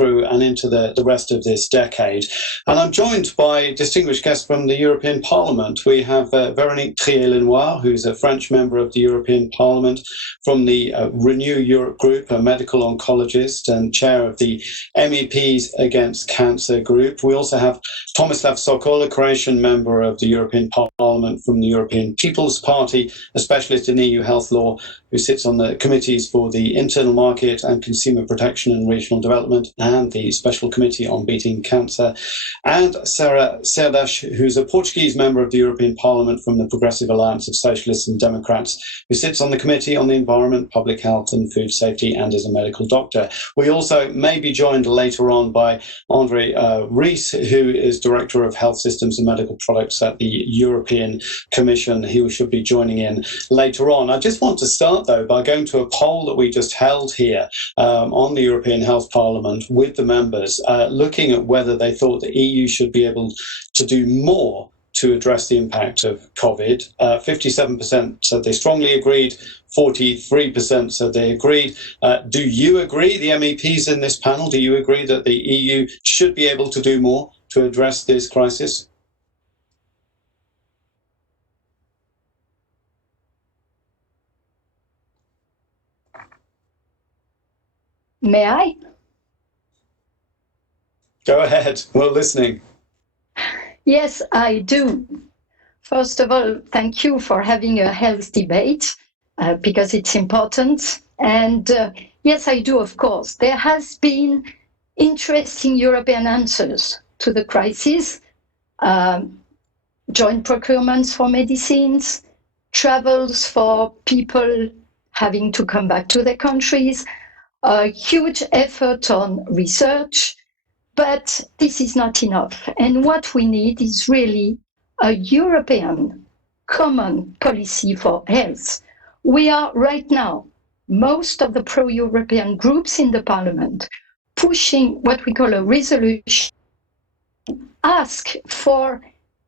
through and into the rest of this decade. And I'm joined by distinguished guests from the European Parliament. We have Véronique Trillet-Lenoir, who's a French member of the European Parliament from the Renew Europe group, a medical oncologist and chair of the MEPs Against Cancer group. We also have Tomislav Sokol, a Croatian member of the European Parliament from the European People's Party, a specialist in EU health law, who sits on the committees for the Internal Market and Consumer Protection and Regional Development and the Special Committee on Beating Cancer, and Sara, Cerdas, who's a Portuguese member of the European Parliament from the Progressive Alliance of Socialists and Democrats, who sits on the Committee on the Environment, Public Health and Food Safety and is a medical doctor. We also may be joined later on by Andre Rees, who is Director of Health Systems and Medical Products at the European Commission. He should be joining in later on. I just want to start, though, by going to a poll that we just held here on the European Health Parliament with the members, looking at whether they thought the EU should be able to do more to address the impact of COVID. 57% said they strongly agreed, 43% said they agreed. Do you agree, the MEPs in this panel, do you agree that the EU should be able to do more to address this crisis? May I? Go ahead, we're listening. Yes, I do. First of all, thank you for having a health debate because it's important. And yes, I do, of course. There has been interesting European answers to the crisis. Joint procurements for medicines, travels for people having to come back to their countries, a huge effort on research, but this is not enough. And what we need is really a European common policy for health. We are right now, most of the pro-European groups in the parliament, pushing what we call a resolution, ask for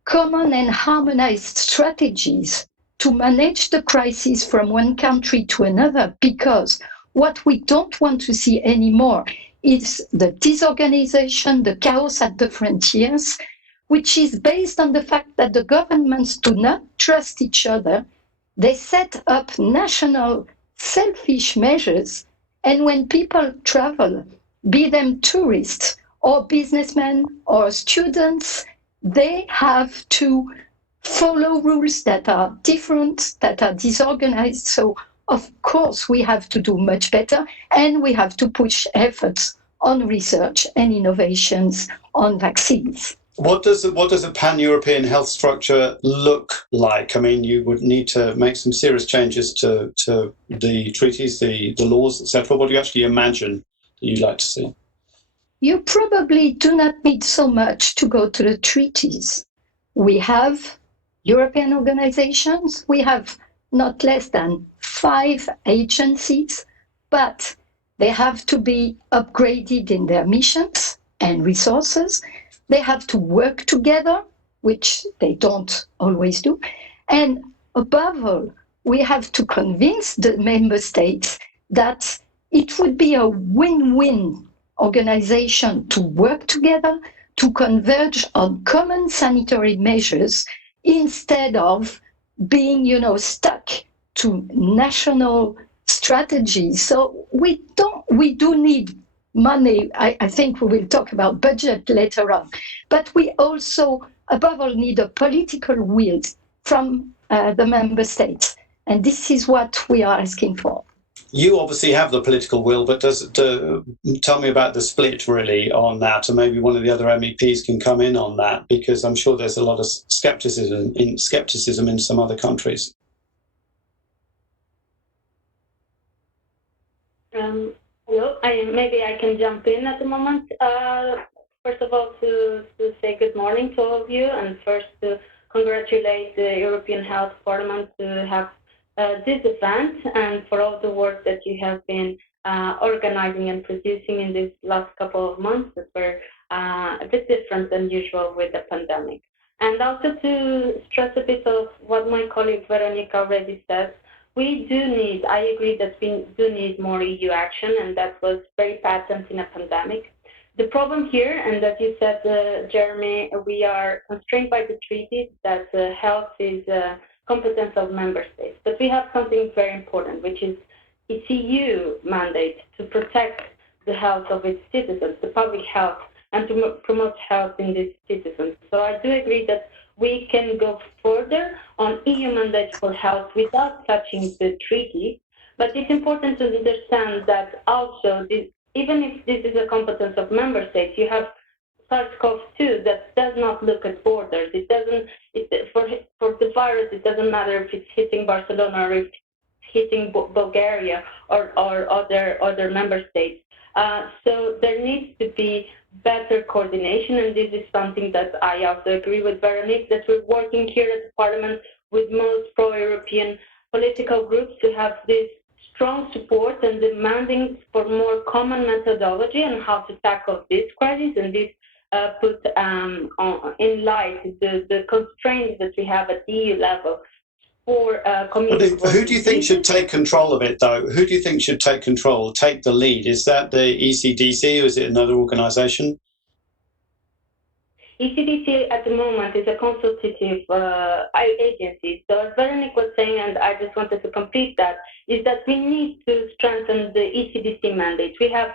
common and harmonized strategies to manage the crisis from one country to another, because what we don't want to see anymore is the disorganization, the chaos at the frontiers, which is based on the fact that the governments do not trust each other. They set up national selfish measures, and when people travel, be them tourists or businessmen or students, they have to follow rules that are different, that are disorganized. So of course, we have to do much better, and we have to push efforts on research and innovations on vaccines. What does a pan-European health structure look like? I mean, you would need to make some serious changes to the treaties, the laws, etc. What do you actually imagine that you'd like to see? You probably do not need so much to go to the treaties. We have European organizations. We have not less than 5 agencies, but they have to be upgraded in their missions and resources. They have to work together, which they don't always do. And above all, we have to convince the member states that it would be a win-win organization to work together, to converge on common sanitary measures instead of being, stuck to national strategies. So we do need money. I think we will talk about budget later on, but we also, above all, need a political will from the member states. And this is what we are asking for. You obviously have the political will, but tell me about the split really on that, and maybe one of the other MEPs can come in on that, because I'm sure there's a lot of skepticism in some other countries. Hello, maybe I can jump in at the moment. First of all, to say good morning to all of you, and first to congratulate the European Health Parliament to have this event and for all the work that you have been organizing and producing in these last couple of months that were a bit different than usual with the pandemic. And also to stress a bit of what my colleague Véronique already said, I agree that we do need more EU action, and that was very patent in a pandemic. The problem here, and that you said, Jeremy, we are constrained by the treaties that health is a competence of member states. But we have something very important, which is its EU mandate to protect the health of its citizens, the public health, and to promote health in these citizens. So I do agree that we can go further on EU mandate for health without touching the treaty. But it's important to understand that also, even if this is a competence of member states, you have SARS-CoV-2 that does not look at borders. It doesn't. For the virus, it doesn't matter if it's hitting Barcelona or if it's hitting Bulgaria or other member states. So there needs to be better coordination, and this is something that I also agree with Véronique, that we're working here at the Parliament with most pro-European political groups to have this strong support and demanding for more common methodology on how to tackle this crisis, and this put in light the constraints that we have at the EU level for community. Who do you think should take control of it, though? Who do you think should take control, take the lead? Is that the ECDC or is it another organisation? ECDC at the moment is a consultative agency. So as Véronique was saying, and I just wanted to complete that, is that we need to strengthen the ECDC mandate. We have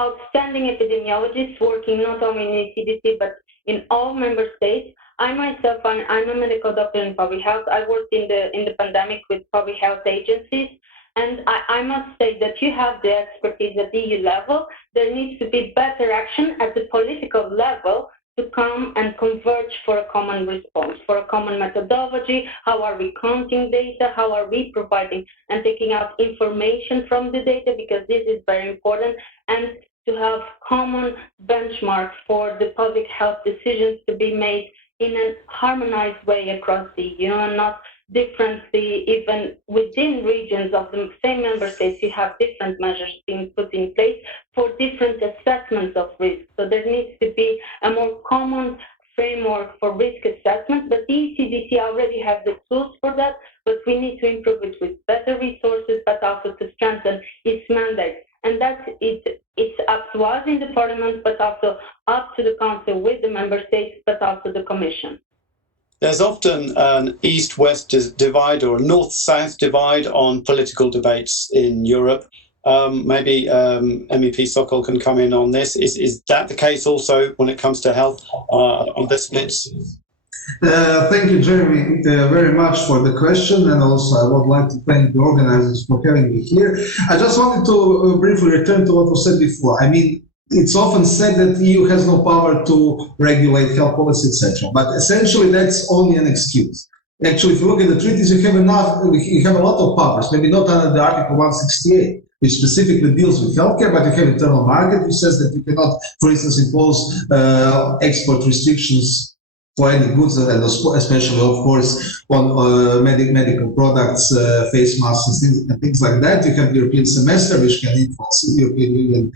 outstanding epidemiologists working not only in ECDC but in all member states. I myself, I'm a medical doctor in public health. I worked in the pandemic with public health agencies, and I must say that you have the expertise at the EU level. There needs to be better action at the political level to come and converge for a common response, for a common methodology. How are we counting data? How are we providing and taking out information from the data? Because this is very important. And to have common benchmarks for the public health decisions to be made in a harmonized way across the EU, and not differently, even within regions of the same member states, you have different measures being put in place for different assessments of risk. So there needs to be a more common framework for risk assessment, but the ECDC already has the tools for that, but we need to improve it with better resources, but also to strengthen its mandate. And that's it's up to us in the Parliament, but also up to the Council with the Member States, but also the Commission. There's often an east-west divide or a north-south divide on political debates in Europe. Maybe MEP Sokol can come in on this. Is that the case also when it comes to health on the splits? Thank you, Jeremy, very much for the question, and also I would like to thank the organizers for having me here. I just wanted to briefly return to what was said before. I mean, it's often said that the EU has no power to regulate health policy, etc. But essentially, that's only an excuse. Actually, if you look at the treaties, you have a lot of powers. Maybe not under the Article 168, which specifically deals with healthcare, but you have internal market, which says that you cannot, for instance, impose export restrictions for any goods, and especially, of course, on medical products, face masks, and things like that. You have the European semester, which can influence European Union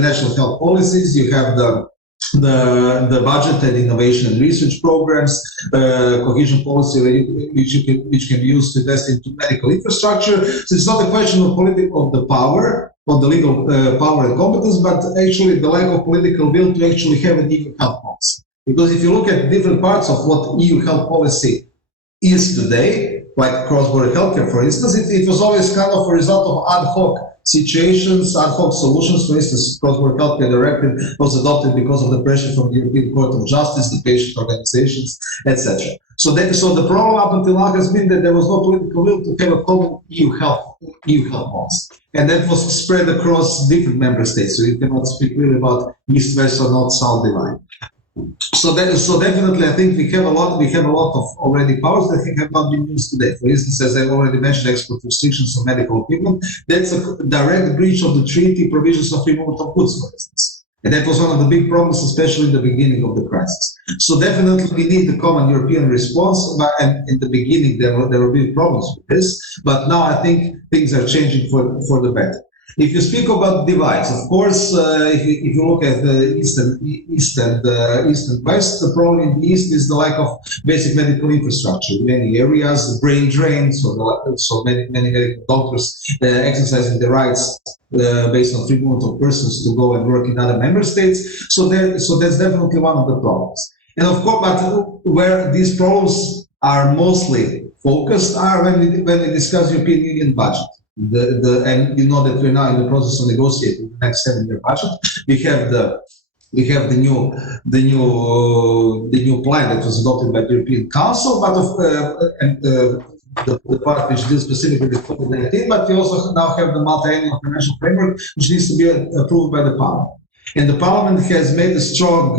national health policies. You have the budget and innovation and research programs, cohesion policy, which can be used to invest into medical infrastructure. So it's not a question of the power, of the legal power and competence, but actually the lack of political will to actually have an EU health policy. Because if you look at different parts of what EU health policy is today, like cross-border healthcare, for instance, it was always kind of a result of ad hoc situations, ad hoc solutions. For instance, cross-border healthcare directive was adopted because of the pressure from the European Court of Justice, the patient organizations, etc. So the problem up until now has been that there was no political will to have a common EU health policy. And that was spread across different member states. So you cannot speak really about east-west or north-south divide. So definitely, I think we have a lot of already powers that have not been used today. For instance, as I already mentioned, export restrictions on medical equipment. That's a direct breach of the treaty provisions of free movement of goods, for instance. And that was one of the big problems, especially in the beginning of the crisis. So definitely, we need the common European response. And in the beginning, there were big problems with this, but now I think things are changing for the better. If you speak about divides, of course, if you look at the east and west, the problem in the east is the lack of basic medical infrastructure. In many areas, the brain drain, so many medical doctors exercising their rights based on free movement of persons to go and work in other member states. So that's definitely one of the problems. And of course, but where these problems are mostly focused are when we discuss European Union budget. And you know that we're now in the process of negotiating the next 7-year budget. We have the new plan that was adopted by the European Council, but the part which deals specifically with COVID-19. But we also now have the multi-annual financial framework, which needs to be approved by the Parliament. And the Parliament has made a strong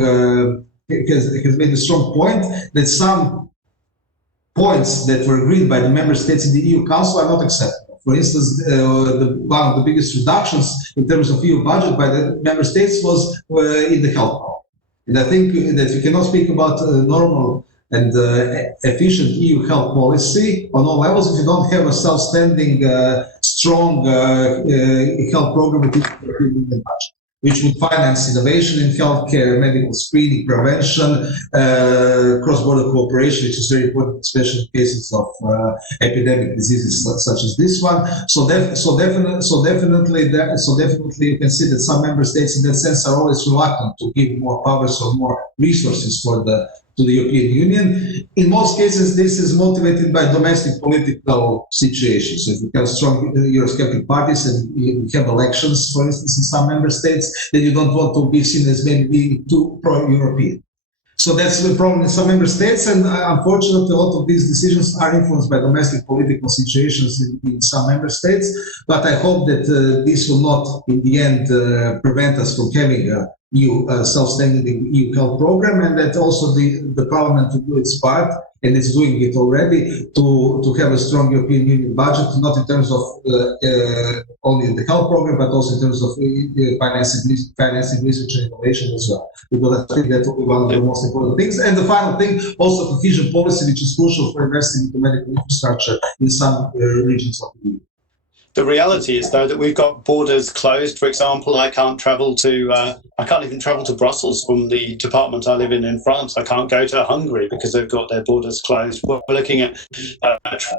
point that some points that were agreed by the member states in the EU Council are not acceptable. For instance, one of the biggest reductions in terms of EU budget by the member states was in the health policy. And I think that we cannot speak about normal and efficient EU health policy on all levels if you don't have a self-standing, strong health program with the European budget, which would finance innovation in healthcare, medical screening, prevention, cross-border cooperation, which is very important, especially in cases of epidemic diseases such as this one. So definitely, you can see that some member states, in that sense, are always reluctant to give more powers or more resources to the European Union. In most cases, this is motivated by domestic political situations. So if you have strong Eurosceptic parties and you have elections, for instance, in some member states, then you don't want to be seen as maybe being too pro-European. So that's the problem in some member states, and unfortunately, a lot of these decisions are influenced by domestic political situations in some member states. But I hope that this will not, in the end, prevent us from having a self-standing EU health program, and that also the Parliament will do its part, and it's doing it already, to have a strong European Union budget, not in terms of only the health program, but also in terms of financing research and innovation as well. Because I think that will be one of the most important things. And the final thing, also cohesion policy, which is crucial for investing into medical infrastructure in some regions of the EU. The reality is, though, that we've got borders closed. For example, I can't even travel to Brussels from the department I live in France. I can't go to Hungary because they've got their borders closed. We're looking at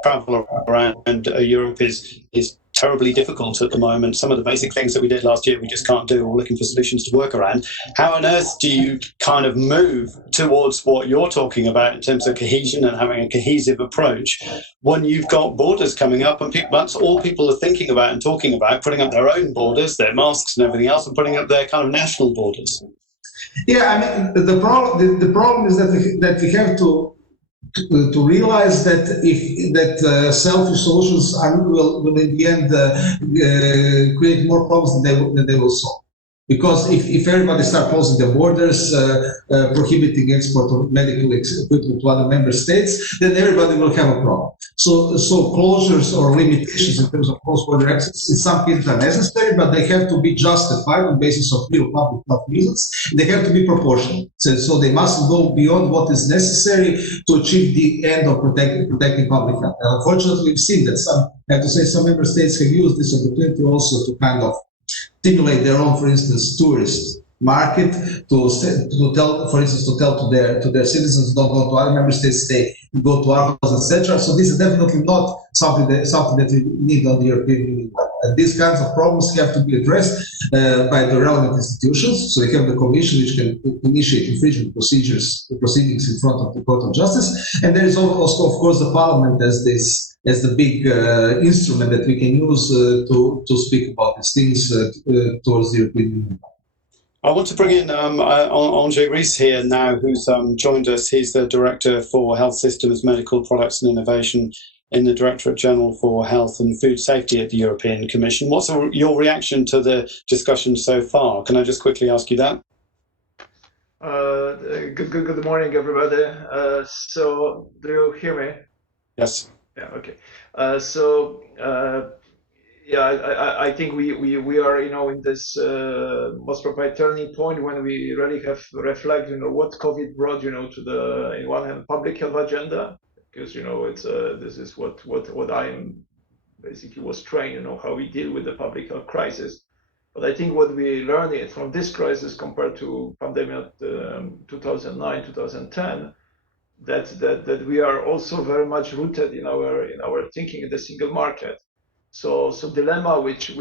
travel around Europe is terribly difficult at the moment. Some of the basic things that we did last year, we just can't do. We're looking for solutions to work around. How on earth do you kind of move towards what you're talking about in terms of cohesion and having a cohesive approach when you've got borders coming up and that's all people are thinking about and talking about, putting up their own borders, their masks and everything else, and putting up their kind of national borders? Yeah, I mean, the problem is that we have to realize that selfish solutions will in the end create more problems than they will solve. Because if everybody starts closing their borders, prohibiting export of medical equipment to other member states, then everybody will have a problem. So closures or limitations in terms of cross-border access in some cases are necessary, but they have to be justified on the basis of real public health reasons. They have to be proportional. So they mustn't go beyond what is necessary to achieve the end of protecting public health. And unfortunately, we've seen that some member states have used this opportunity also to kind of stimulate their own, for instance, tourist market, to tell to their citizens, don't go to other member states, they go to our houses, etc. So this is definitely not something that we need on the European Union level. And these kinds of problems have to be addressed by the relevant institutions. So we have the Commission, which can initiate infringement proceedings in front of the Court of Justice, and there is also, of course, the Parliament as the big instrument that we can use to speak about these things towards the European Union. I want to bring in Andrzej Rees here now, who's joined us. He's the Director for Health Systems, Medical Products and Innovation in the Directorate General for Health and Food Safety at the European Commission. What's your reaction to the discussion so far? Can I just quickly ask you that? Good morning, everybody. So do you hear me? Yes. Yeah, okay. I think we are, in this most probably turning point when we really have to reflect, what COVID brought, to the, in one hand, public health agenda, because, it's this is what I'm basically was trained, how we deal with the public health crisis. But I think what we learned from this crisis compared to pandemic 2009, 2010, that we are also very much rooted in our thinking in the single market. So dilemma which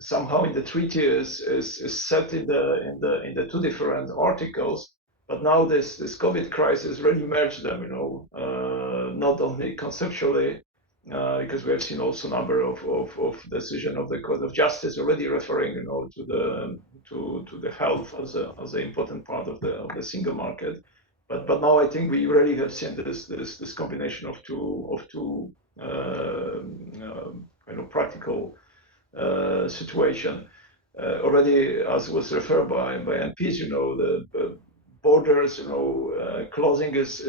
somehow in the treaty is set in the two different articles, but now this COVID crisis really merged them, not only conceptually, because we have seen also a number of decision of the Court of Justice already referring, to the health as an important part of the single market. But now I think we really have seen this combination of two kind of practical situation. Already, as was referred by MPs, the borders, closing is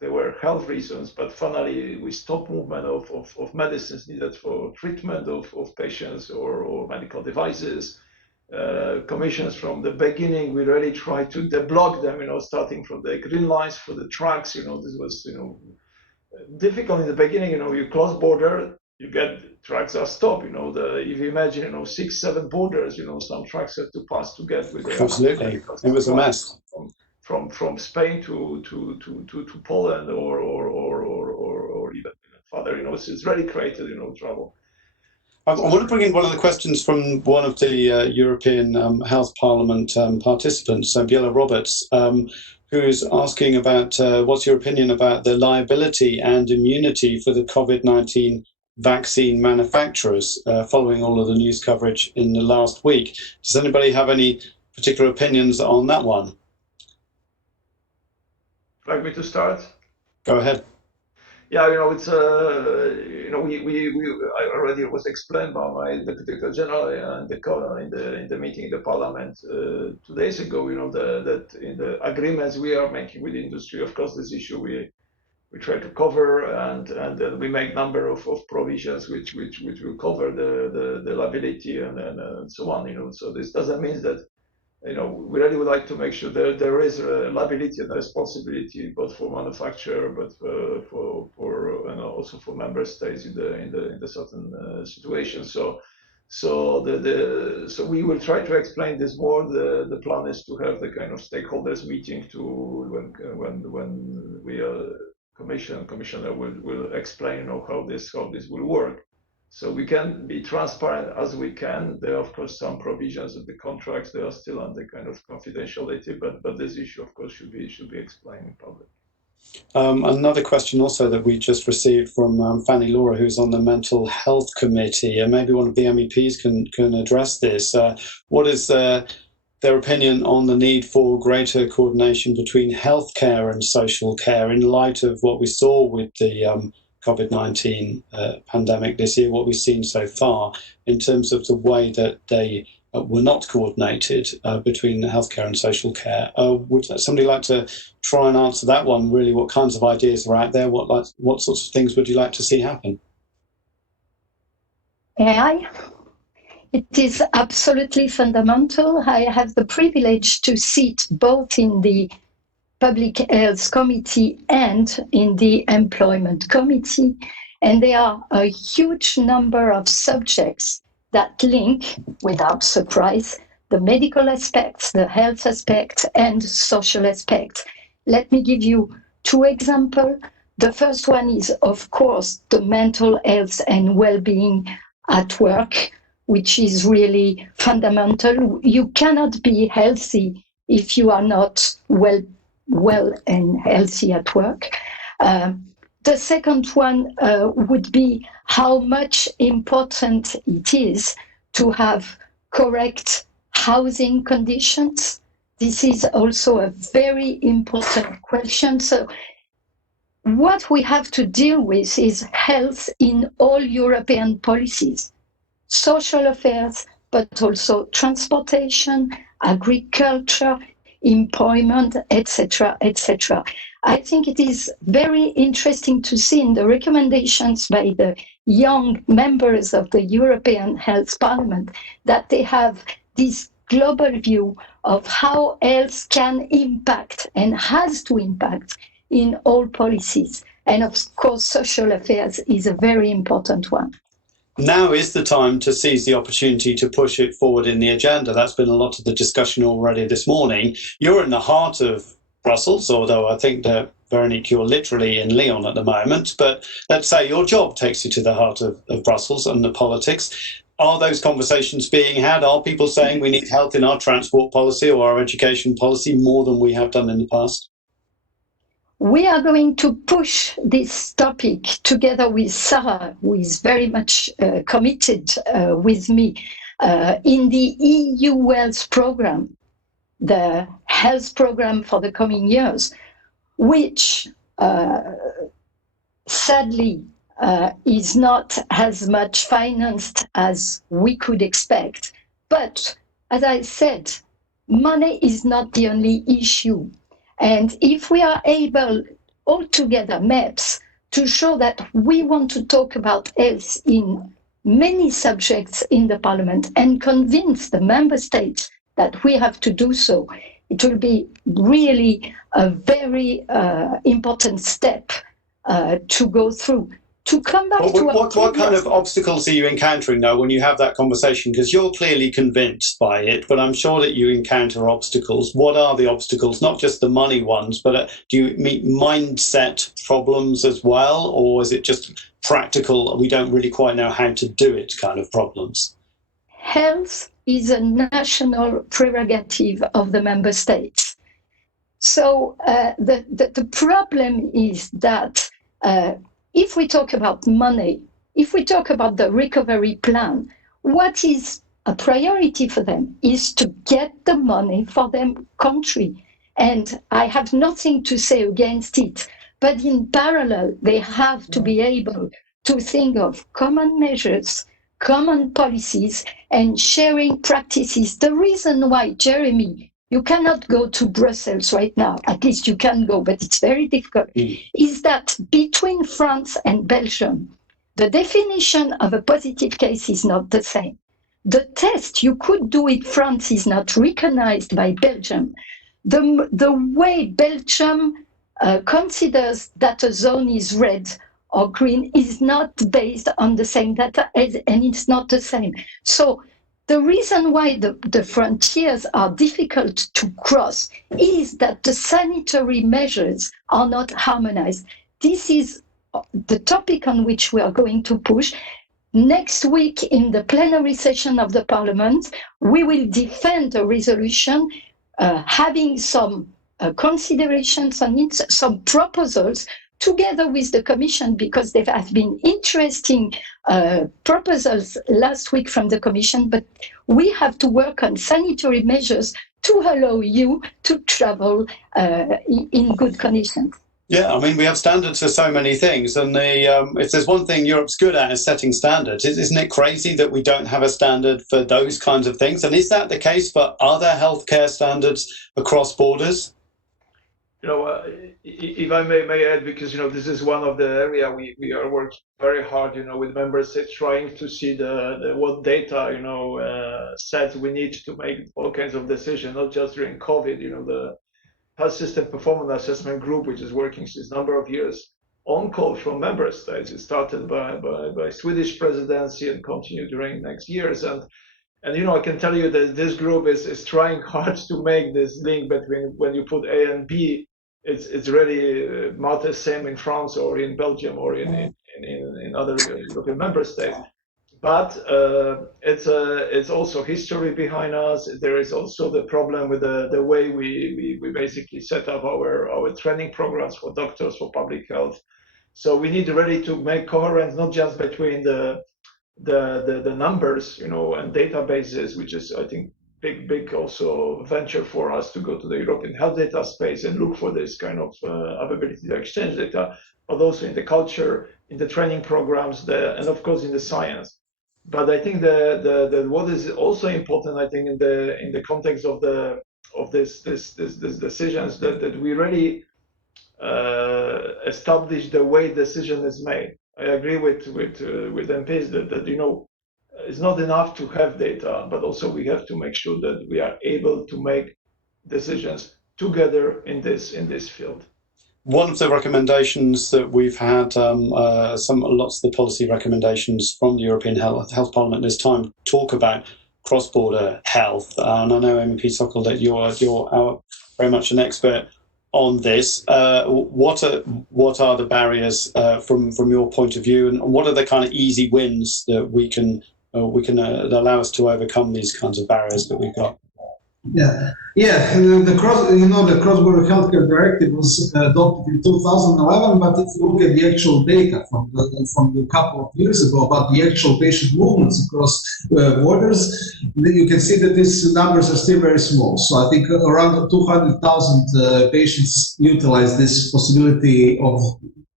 there were health reasons, but finally we stopped movement of medicines needed for treatment of patients or medical devices. Commissions from the beginning, we really tried to deblock them, starting from the green lines for the trucks. This was, difficult in the beginning. You close border, you get trucks are stopped. If you imagine, 6-7 borders, some trucks have to pass to get with. Absolutely, it was a mess. From Spain to Poland or even further. It's really created, trouble. I want to bring in one of the questions from one of the European Health Parliament participants, Biela Roberts, who's asking about what's your opinion about the liability and immunity for the COVID-19 vaccine manufacturers following all of the news coverage in the last week. Does anybody have any particular opinions on that one? Like me to start? Go ahead. Yeah, it's I already was explained by my Deputy General in the meeting in the Parliament 2 days ago. That in the agreements we are making with the industry, of course, this issue we try to cover, and we make number of provisions which will cover the liability and so on. So this doesn't mean that. We really would like to make sure that there is a liability and a responsibility both for manufacturer, but for also for member states in the certain situations. So we will try to explain this more. The plan is to have the kind of stakeholders meeting when we commissioner will explain how this will work. So we can be transparent as we can. There are, of course, some provisions of the contracts. They are still under kind of confidentiality, but this issue, of course, should be explained in public. Another question also that we just received from Fanny Laura, who's on the Mental Health Committee, and maybe one of the MEPs can address this. What is their opinion on the need for greater coordination between healthcare and social care in light of what we saw with the COVID-19 pandemic this year, what we've seen so far in terms of the way that they were not coordinated between healthcare and social care? Would somebody like to try and answer that one? Really, what kinds of ideas are out there? What sorts of things would you like to see happen? AI. It is absolutely fundamental. I have the privilege to sit both in the Public Health Committee and in the Employment Committee, and there are a huge number of subjects that link, without surprise, the medical aspects, the health aspects, and social aspects. Let me give you 2 examples. The first one is, of course, the mental health and well-being at work, which is really fundamental. You cannot be healthy if you are not well and healthy at work. The second one would be how much important it is to have correct housing conditions. This is also a very important question. So what we have to deal with is health in all European policies, social affairs, but also transportation, agriculture, employment, etc., etc. I think it is very interesting to see in the recommendations by the young members of the European Health Parliament that they have this global view of how health can impact and has to impact in all policies. And of course, social affairs is a very important one. Now is the time to seize the opportunity to push it forward in the agenda. That's been a lot of the discussion already this morning. You're in the heart of Brussels, although I think that, Véronique, you're literally in Lyon at the moment. But let's say your job takes you to the heart of Brussels and the politics. Are those conversations being had? Are people saying we need health in our transport policy or our education policy more than we have done in the past? We are going to push this topic together with Sara, who is very much committed with me in the EU Health Programme, the health programme for the coming years, which sadly is not as much financed as we could expect. But as I said, money is not the only issue. And if we are able, all together, MEPs, to show that we want to talk about health in many subjects in the Parliament and convince the member states that we have to do so, it will be really a very important step to go through. To come back to what kind of obstacles are you encountering now when you have that conversation? Because you're clearly convinced by it, but I'm sure that you encounter obstacles. What are the obstacles? Not just the money ones, but do you meet mindset problems as well? Or is it just practical, we don't really quite know how to do it kind of problems? Health is a national prerogative of the member states. So the problem is that if we talk about money, if we talk about the recovery plan, what is a priority for them is to get the money for their country. And I have nothing to say against it. But in parallel, they have to be able to think of common measures, common policies, and sharing practices. The reason why, Jeremy, you cannot go to Brussels right now, at least you can go, but it's very difficult, is that between France and Belgium, the definition of a positive case is not the same. The test you could do in France is not recognized by Belgium. The way Belgium considers that a zone is red or green is not based on the same data, and it's not the same. So the reason why the frontiers are difficult to cross is that the sanitary measures are not harmonized. This is the topic on which we are going to push. Next week, in the plenary session of the Parliament, we will defend a resolution having some considerations on it, some proposals, together with the Commission, because there have been interesting proposals last week from the Commission, but we have to work on sanitary measures to allow you to travel in good conditions. Yeah, I mean, we have standards for so many things, and if there's one thing Europe's good at is setting standards. Isn't it crazy that we don't have a standard for those kinds of things? And is that the case for other healthcare standards across borders? If I may add, because this is one of the area we are working very hard, with member states trying to see the what data says we need to make all kinds of decisions, not just during COVID. The Health System Performance Assessment Group, which is working since a number of years, on call from member states. It started by Swedish presidency and continued during next years. And I can tell you that this group is trying hard to make this link between when you put A and B. It's really not the same in France or in Belgium or in other European member states. But it's also history behind us. There is also the problem with the way we basically set up our training programs for doctors for public health. So we need really to make coherence not just between the numbers, and databases, which is, I think, big also venture for us to go to the European health data space and look for this kind of ability to exchange data, but also in the culture, in the training programs, and of course in the science. But I think the what is also important, I think, in the context of this decisions that we really establish the way decision is made. I agree with MPs that it's not enough to have data, but also we have to make sure that we are able to make decisions together in this field. one of the recommendations that we've had, lots of the policy recommendations from the European Health Parliament this time talk about cross-border health. And I know, MEP Sokol, that you're very much an expert on this. What are the barriers from your point of view, and what are the kind of easy wins that we can allow us to overcome these kinds of barriers that we've got? The cross-border healthcare directive was adopted in 2011, but if you look at the actual data from a couple of years ago about the actual patient movements across borders, you can see that these numbers are still very small. So I think around 200,000 patients utilize this possibility of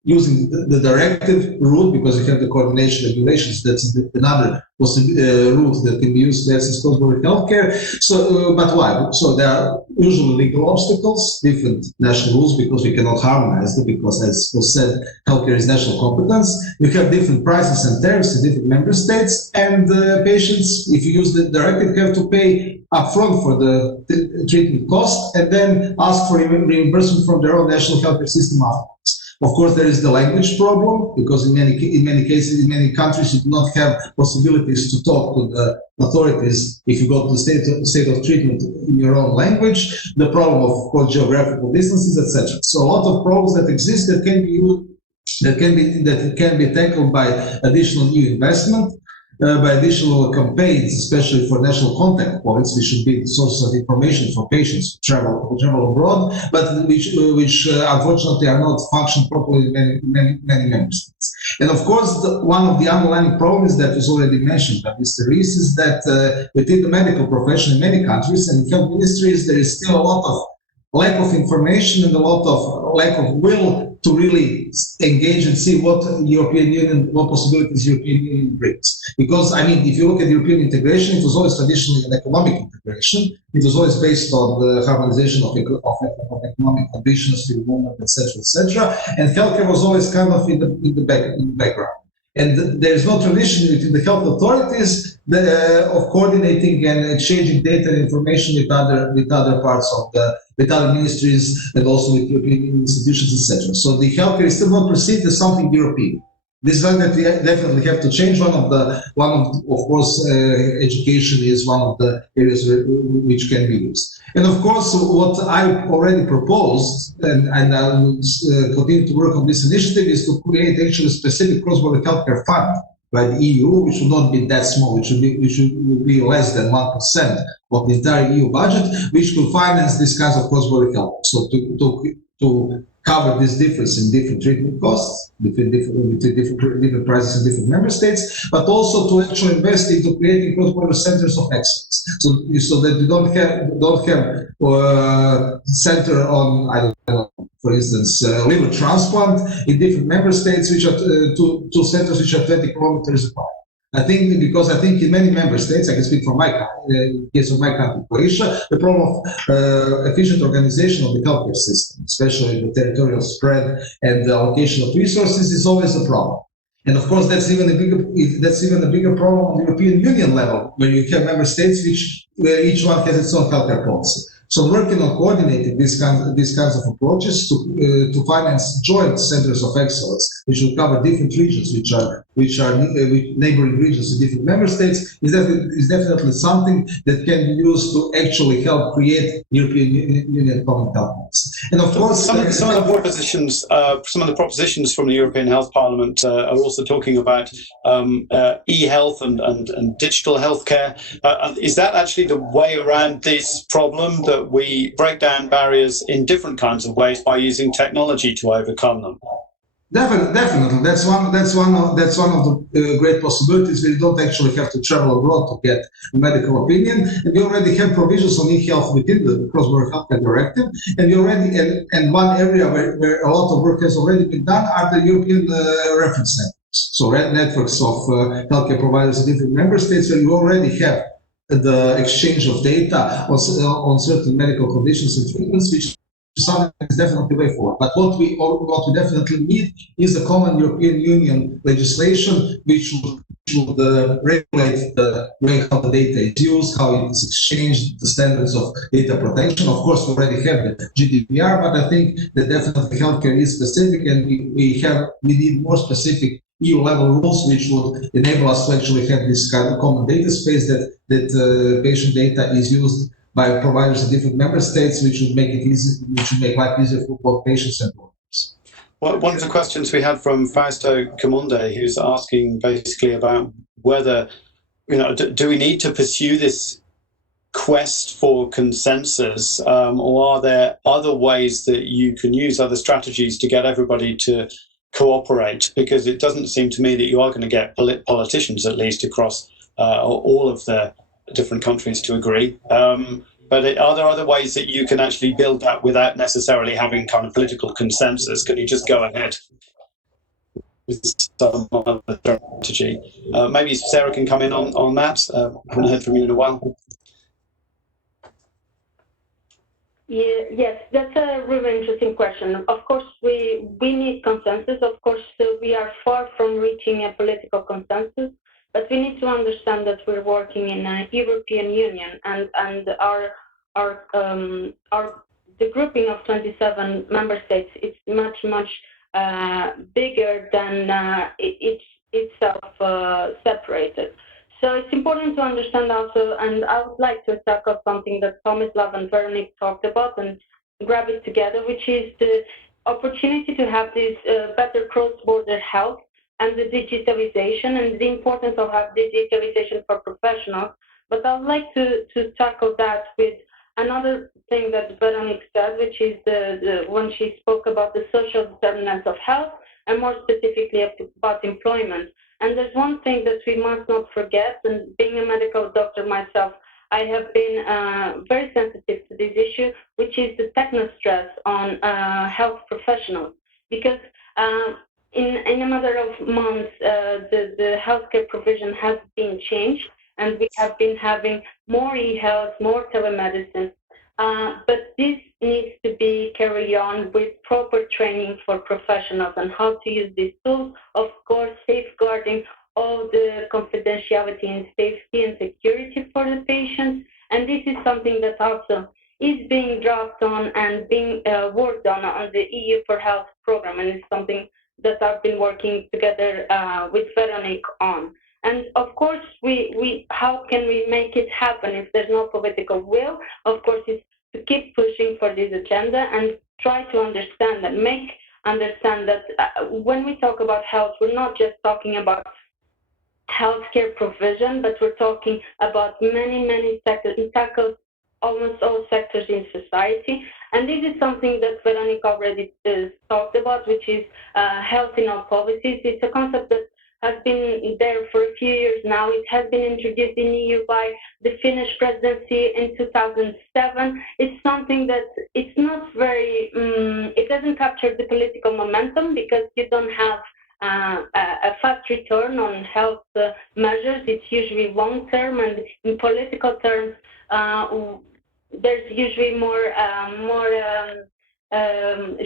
using the directive route, because we have the coordination regulations. That's another route that can be used to access cross-border healthcare. So, but why? So there are usually legal obstacles, different national rules, because we cannot harmonize them, because, as was said, healthcare is national competence. We have different prices and tariffs in different member states, and patients, if you use the directive, have to pay upfront for the treatment cost, and then ask for reimbursement from their own national healthcare system afterwards. Of course, there is the language problem, because in many cases, in many countries, you do not have possibilities to talk to the authorities if you go to the state of treatment in your own language. The problem of course, geographical distances, etc. So a lot of problems that exist that can be tackled by additional new investment. By additional campaigns, especially for national contact points, which should be the sources of information for patients who travel abroad, but which unfortunately are not functioning properly in many member states. And of course, one of the underlying problems that was already mentioned by Mr. Rees is that within the medical profession in many countries and health ministries, there is still a lot of lack of information and a lot of lack of will to really engage and see what possibilities European Union brings. Because, I mean, if you look at European integration, it was always traditionally an economic integration. It was always based on the harmonization of economic conditions, free movement, etc. And healthcare was always kind of in the background. And there is no tradition within the health authorities of coordinating and exchanging data and information with other parts of with other ministries and also with European institutions, etc. So the healthcare is still not perceived as something European. This is something that we definitely have to change. Of course, education is one of the areas which can be used. And of course, what I already proposed, and I will continue to work on this initiative, is to create actually a specific cross-border healthcare fund by the EU, which should not be that small, which should be less than 1% of the entire EU budget, which will finance these kinds of cross-border health. So to cover this difference in different treatment costs, different prices in different member states, but also to actually invest into creating cross-border centers of excellence. So that you don't have center on, I don't know, for instance, liver transplant in different member states, which are two centers which are 20 kilometers apart. I think in many member states, I can speak from my case of my country, Croatia, the problem of efficient organization of the healthcare system, especially the territorial spread and the allocation of resources, is always a problem. And of course, that's even a bigger problem on the European Union level, where you have member states where each one has its own healthcare policy. So working on coordinating these kinds of approaches to finance joint centers of excellence, which will cover different regions, which are neighboring regions in different member states, is definitely something that can be used to actually help create European Union common health policy. And of course, some of the propositions from the European Health Parliament are also talking about e-health and digital healthcare. Is that actually the way around this problem, that we break down barriers in different kinds of ways by using technology to overcome them? Definitely. That's one of the great possibilities. We don't actually have to travel abroad to get a medical opinion, and we already have provisions on e-health within the cross-border healthcare directive. And one area where a lot of work has already been done are the European reference networks. So networks of healthcare providers in different member states, where you already have the exchange of data on certain medical conditions and treatments, which something is definitely way forward. But what we definitely need is a common European Union legislation, which will should regulate the way how the data is used, how it is exchanged, the standards of data protection. Of course, we already have the GDPR, but I think that definitely healthcare is specific, and we need more specific EU-level rules which would enable us to actually have this kind of common data space that patient data is used by providers in different member states, which would make it easy, which would make life easier for both patients and providers. Well, one of the questions we had from Fausto Camonde, who's asking basically about whether, do we need to pursue this quest for consensus, or are there other ways that you can use, other strategies to get everybody to cooperate? Because it doesn't seem to me that you are going to get politicians, at least across all of the different countries, to agree. But are there other ways that you can actually build that without necessarily having kind of political consensus? Can you just go ahead with some other strategy? Maybe Sarah can come in on that. I haven't heard from you in a while. Yes, that's a really interesting question. Of course, we need consensus. Of course, we are far from reaching a political consensus, but we need to understand that we're working in a European Union, and the grouping of 27 member states is much bigger than it's itself separated. So it's important to understand also, and I would like to tackle something that Tomislav and Véronique talked about and grab it together, which is the opportunity to have this better cross-border health and the digitalization and the importance of have digitalization for professionals. But I would like to tackle that with another thing that Véronique said, which is when she spoke about the social determinants of health and more specifically about employment. And there's one thing that we must not forget, and being a medical doctor myself, I have been very sensitive to this issue, which is the techno-stress on health professionals. Because in a matter of months, the healthcare provision has been changed, and we have been having more e-health, more telemedicine. But this needs to be carried on with proper training for professionals on how to use these tools, of course, safeguarding all the confidentiality and safety and security for the patients. And this is something that also is being drafted on and being worked on the EU for Health program, and it's something that I've been working together with Véronique on. And of course, how can we make it happen if there's no political will? Of course, it's to keep pushing for this agenda and try to understand that when we talk about health, we're not just talking about healthcare provision, but we're talking about many sectors. It tackles almost all sectors in society. And this is something that Véronique already talked about, which is health in all policies. It's a concept that has been there for a few years now. It has been introduced in EU by the Finnish presidency in 2007. It's something that it's not very, it doesn't capture the political momentum because you don't have a fast return on health measures. It's usually long-term, and in political terms, there's usually more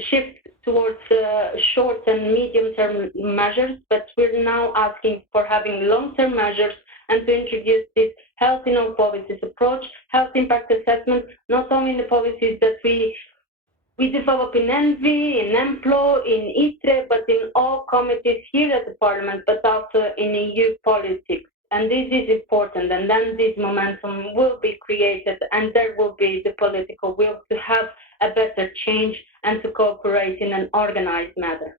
shift towards short and medium-term measures, but we're now asking for having long-term measures and to introduce this health in all policies approach, health impact assessment, not only in the policies that we develop in ENVI, in EMPLO, in ITRE, but in all committees here at the Parliament, but also in EU politics. And this is important, and then this momentum will be created, and there will be the political will to have a better change and to cooperate in an organized manner.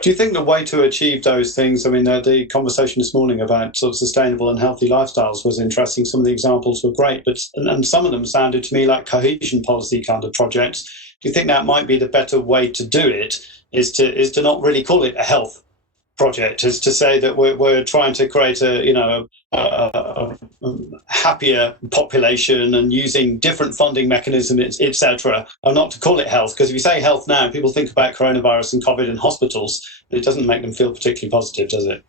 Do you think the way to achieve those things, I mean, the conversation this morning about sort of sustainable and healthy lifestyles was interesting. Some of the examples were great, but and some of them sounded to me like cohesion policy kind of projects. Do you think that might be the better way to do it, is to not really call it a health project, is to say that we're trying to create a happier population and using different funding mechanisms, etc., and not to call it health, because if you say health now, people think about coronavirus and COVID and hospitals, and it doesn't make them feel particularly positive, does it?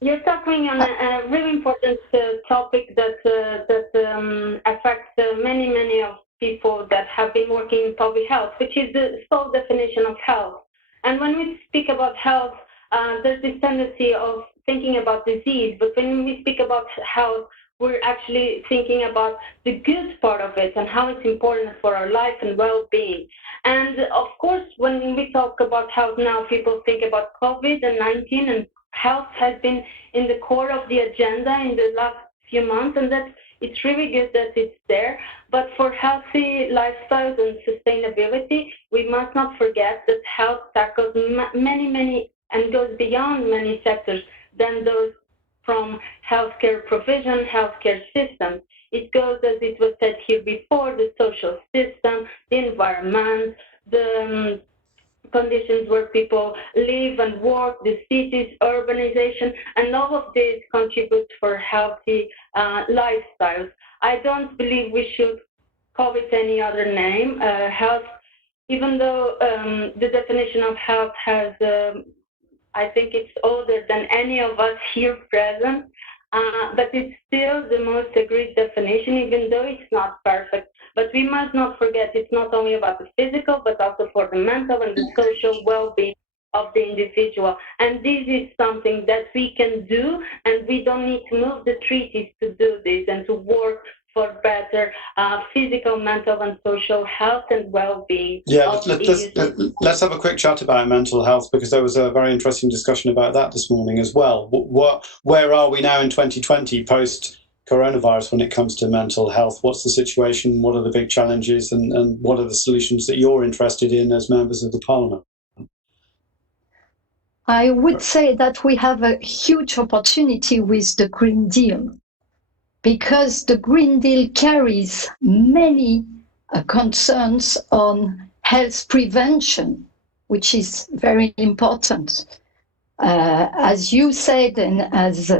You're talking on a really important topic that affects many of people that have been working in public health, which is the sole definition of health. And when we speak about health, there's this tendency of thinking about disease, but when we speak about health, we're actually thinking about the good part of it and how it's important for our life and well-being. And of course, when we talk about health now, people think about COVID-19, and health has been in the core of the agenda in the last few months, and it's really good that it's there. But for healthy lifestyles and sustainability, we must not forget that health tackles many, and goes beyond many sectors than those from healthcare provision, healthcare systems. It goes, as it was said here before, the social system, the environment, the conditions where people live and work, the cities, urbanization, and all of this contributes for healthy lifestyles. I don't believe we should call it any other name. Health, even though the definition of health has I think it's older than any of us here present, but it's still the most agreed definition, even though it's not perfect. But we must not forget it's not only about the physical, but also for the mental and the social well-being of the individual. And this is something that we can do, and we don't need to move the treaties to do this and to work for better physical, mental, and social health and well-being. Yeah, let's have a quick chat about mental health, because there was a very interesting discussion about that this morning as well. Where are we now in 2020 post-coronavirus when it comes to mental health? What's the situation? What are the big challenges? And what are the solutions that you're interested in as members of the Parliament? I would say that we have a huge opportunity with the Green Deal, because the Green Deal carries many concerns on health prevention, which is very important. As you said, and as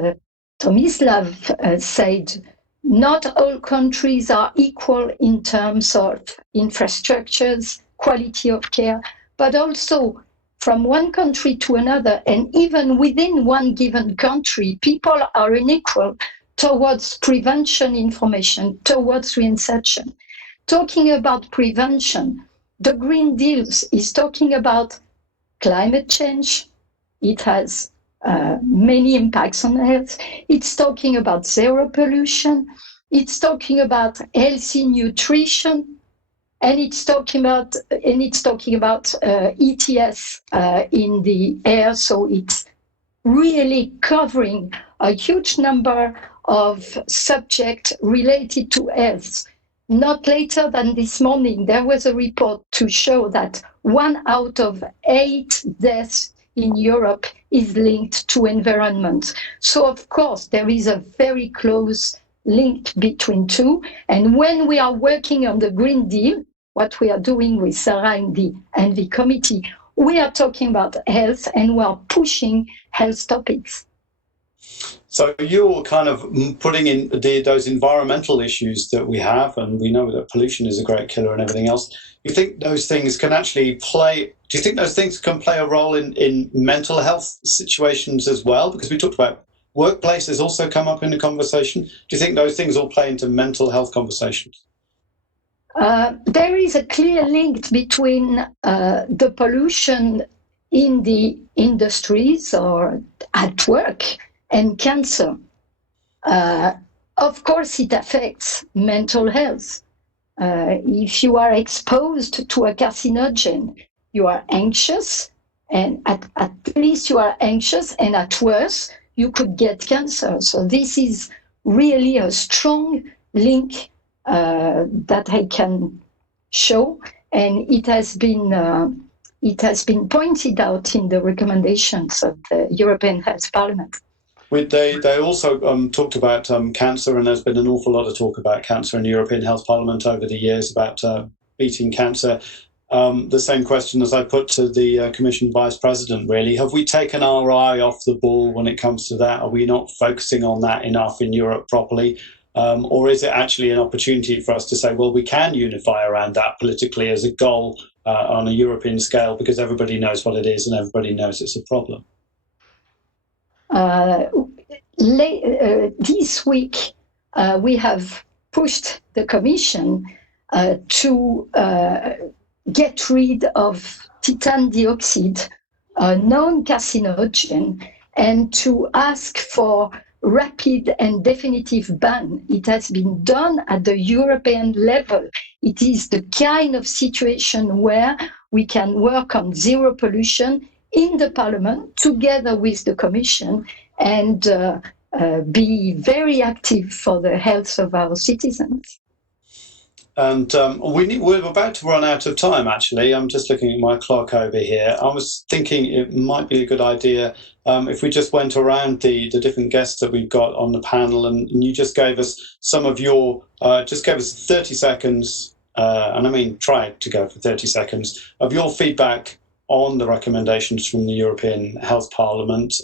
Tomislav said, not all countries are equal in terms of infrastructures, quality of care, but also from one country to another, and even within one given country, people are unequal towards prevention information, towards reinsertion. Talking about prevention, the Green Deal is talking about climate change. It has many impacts on health. It's talking about zero pollution. It's talking about healthy nutrition, and it's talking about ETS in the air. So it's really covering a huge number of subjects related to health. Not later than this morning, there was a report to show that 1 out of 8 deaths in Europe is linked to environment. So of course, there is a very close link between two. And when we are working on the Green Deal, what we are doing with Sara in the ENVI committee, we are talking about health, and we are pushing health topics. So you're kind of putting in those environmental issues that we have, and we know that pollution is a great killer and everything else. You think those things can actually play, do you think those things can play a role in mental health situations as well? Because we talked about workplaces also come up in the conversation. Do you think those things all play into mental health conversations? There is a clear link between the pollution in the industries or at work and cancer. Of course, it affects mental health. If you are exposed to a carcinogen, you are anxious, and at least you are anxious, and at worst, you could get cancer. So this is really a strong link that I can show, and it has been pointed out in the recommendations of the European Health Parliament. They also talked about cancer, and there's been an awful lot of talk about cancer in the European Health Parliament over the years about beating cancer. The same question as I put to the Commission Vice President, really. Have we taken our eye off the ball when it comes to that? Are we not focusing on that enough in Europe properly? Or is it actually an opportunity for us to say, well, we can unify around that politically as a goal on a European scale, because everybody knows what it is and everybody knows it's a problem? This week, we have pushed the Commission to get rid of titan dioxide, a known carcinogen, and to ask for rapid and definitive ban. It has been done at the European level. It is the kind of situation where we can work on zero pollution in the Parliament together with the Commission and be very active for the health of our citizens. And we're about to run out of time, actually. I'm just looking at my clock over here. I was thinking it might be a good idea if we just went around the different guests that we've got on the panel and you just gave us some of your, just gave us 30 seconds, and I mean try to go for 30 seconds, of your feedback on the recommendations from the European Health Parliament,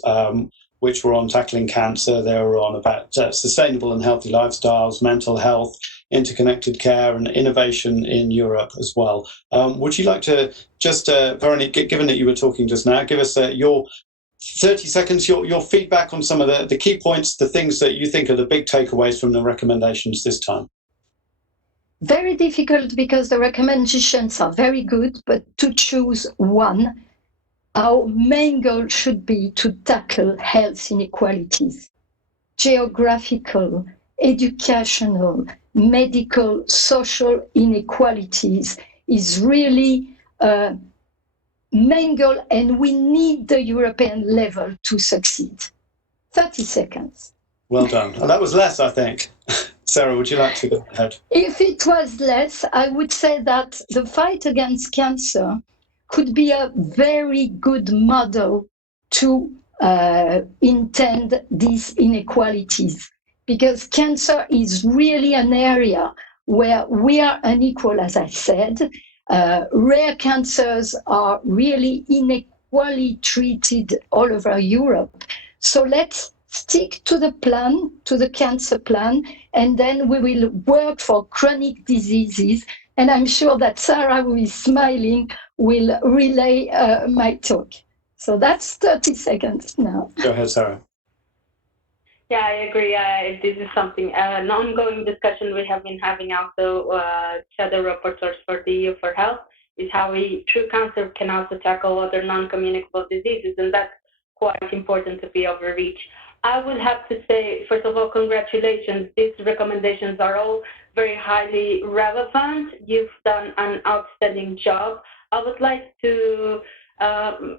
which were on tackling cancer. They were on about sustainable and healthy lifestyles, mental health, interconnected care and innovation in Europe as well. Would you like to just, Véronique, given that you were talking just now, give us your 30 seconds, your feedback on some of the key points, the things that you think are the big takeaways from the recommendations this time? Very difficult because the recommendations are very good, but to choose one, our main goal should be to tackle health inequalities, geographical, educational, medical, social inequalities is really a main goal, and we need the European level to succeed. 30 seconds. Well done. And that was less, I think. Sara, would you like to go ahead? If it was less, I would say that the fight against cancer could be a very good model to intend these inequalities, because cancer is really an area where we are unequal, as I said. Rare cancers are really inequally treated all over Europe. So let's stick to the plan, to the cancer plan, and then we will work for chronic diseases. And I'm sure that Sara, who is smiling, will relay my talk. So that's 30 seconds now. Go ahead, Sara. Yeah, I agree. This is something, an ongoing discussion we have been having also, shadow rapporteurs for the EU for Health, is how we, through cancer, can also tackle other non-communicable diseases, and that's quite important to be overreach. I would have to say, first of all, congratulations. These recommendations are all very highly relevant. You've done an outstanding job. I would like to,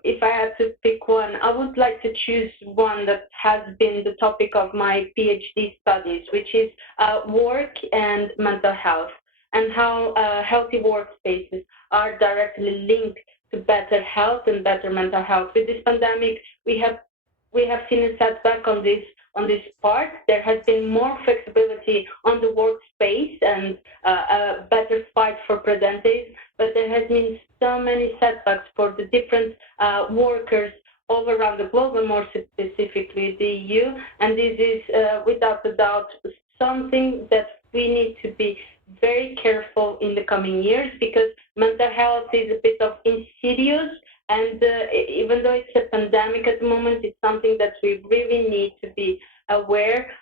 if I had to pick one, I would like to choose one that has been the topic of my PhD studies, which is work and mental health, and how healthy workspaces are directly linked to better health and better mental health. With this pandemic, we have seen a setback on this part. There has been more flexibility on the workspace and a better fight for preventive, but there has been so many setbacks for the different workers all around the globe, and more specifically the EU. And this is without a doubt something that we need to be very careful in the coming years, because mental health is a bit of insidious. And even though it's a pandemic at the moment, it's something that we really need to be aware,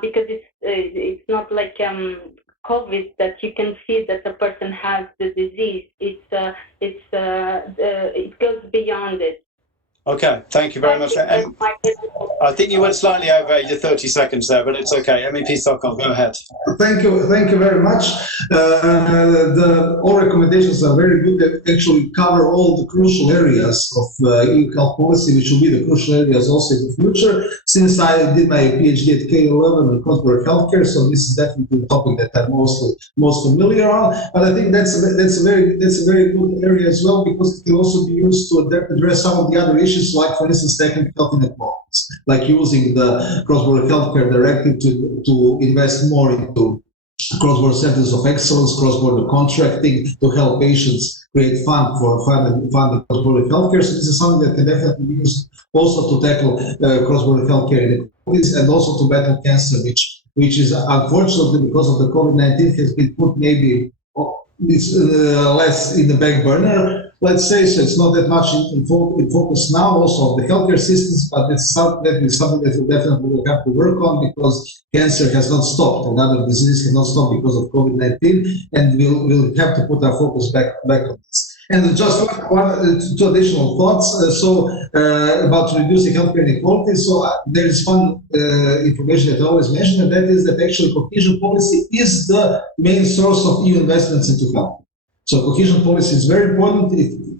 because it's not like COVID that you can see that the person has the disease. It goes beyond it. Okay, thank you very much. I think you went slightly over your 30 seconds there, but it's okay. MEP Sokol, go ahead. Thank you very much. All recommendations are very good. They actually cover all the crucial areas of EU health policy, which will be the crucial areas also in the future. Since I did my PhD at K11 on cross-border healthcare, so this is definitely a topic that I'm most familiar on. But I think that's a very good area as well, because it can also be used to address some of the other issues, like, for instance, tackling health inequalities, like using the cross-border healthcare directive to invest more into cross-border centers of excellence, cross-border contracting, to help patients create fund funding cross-border healthcare. So this is something that can definitely be used also to tackle cross-border healthcare inequalities, and also to battle cancer, which is unfortunately, because of the COVID-19, has been put maybe less in the back burner, let's say. So it's not that much in focus now, also of the healthcare systems, but it's something that we definitely have to work on, because cancer has not stopped and other diseases have not stopped because of COVID-19, and we'll have to put our focus back on this. And just two additional thoughts. About reducing healthcare inequality. So there is one information that I always mention, and that is that actually cohesion policy is the main source of EU investments into health. So cohesion policy is very important.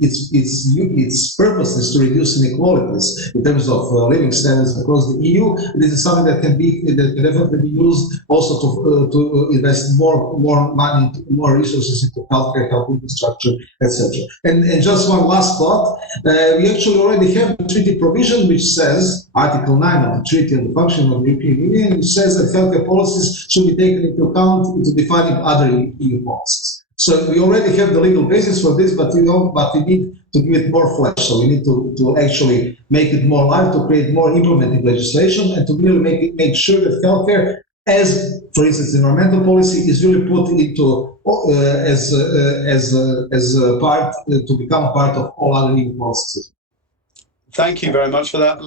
Its purpose is to reduce inequalities in terms of living standards across the EU. This is something that can definitely be used also to invest more money, more resources into healthcare, health infrastructure, etc. And just one last thought: we actually already have the treaty provision which says, Article 9 of the Treaty on the Functioning of the European Union, which says that healthcare policies should be taken into account into defining other EU policies. So we already have the legal basis for this, but we need to give it more flesh. So we need to actually make it more live, to create more implementing legislation, and to really make sure that healthcare, as for instance environmental policy, is really put into as a part to become a part of all other EU policies. Thank you very much for that.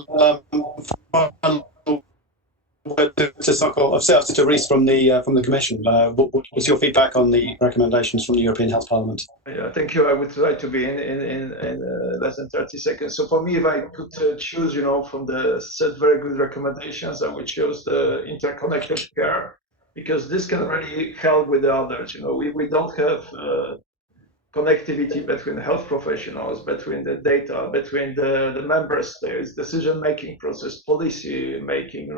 To Sokol, to Rees from the Commission. What's your feedback on the recommendations from the European Health Parliament? Yeah, thank you. I would try to be in less than 30 seconds. So for me, if I could choose, from the set very good recommendations, I would choose the interconnected care, because this can really help with the others. We don't have connectivity between health professionals, between the data, between the member states, decision-making process, policy making,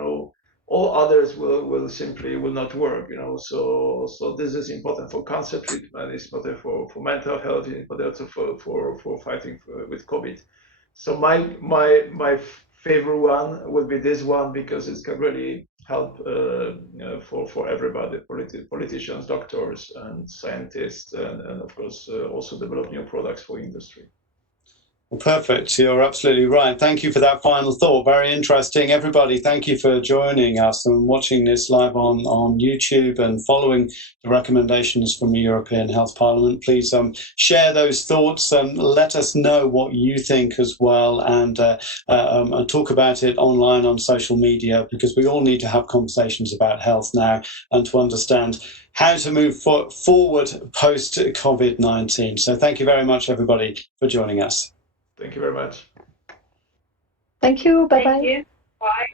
all others will simply not work, So this is important for cancer treatment. It's important for mental health, but also for fighting with COVID. So my favorite one would be this one, because it can really help for everybody: politicians, doctors, and scientists, and of course also develop new products for industry. Well, perfect. You're absolutely right. Thank you for that final thought. Very interesting. Everybody, thank you for joining us and watching this live on YouTube and following the recommendations from the European Health Parliament. Please share those thoughts and let us know what you think as well, and talk about it online on social media, because we all need to have conversations about health now and to understand how to move forward post-COVID-19. So thank you very much, everybody, for joining us. Thank you very much. Thank you. Bye-bye. Thank you. Bye.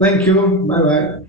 Thank you. Bye-bye.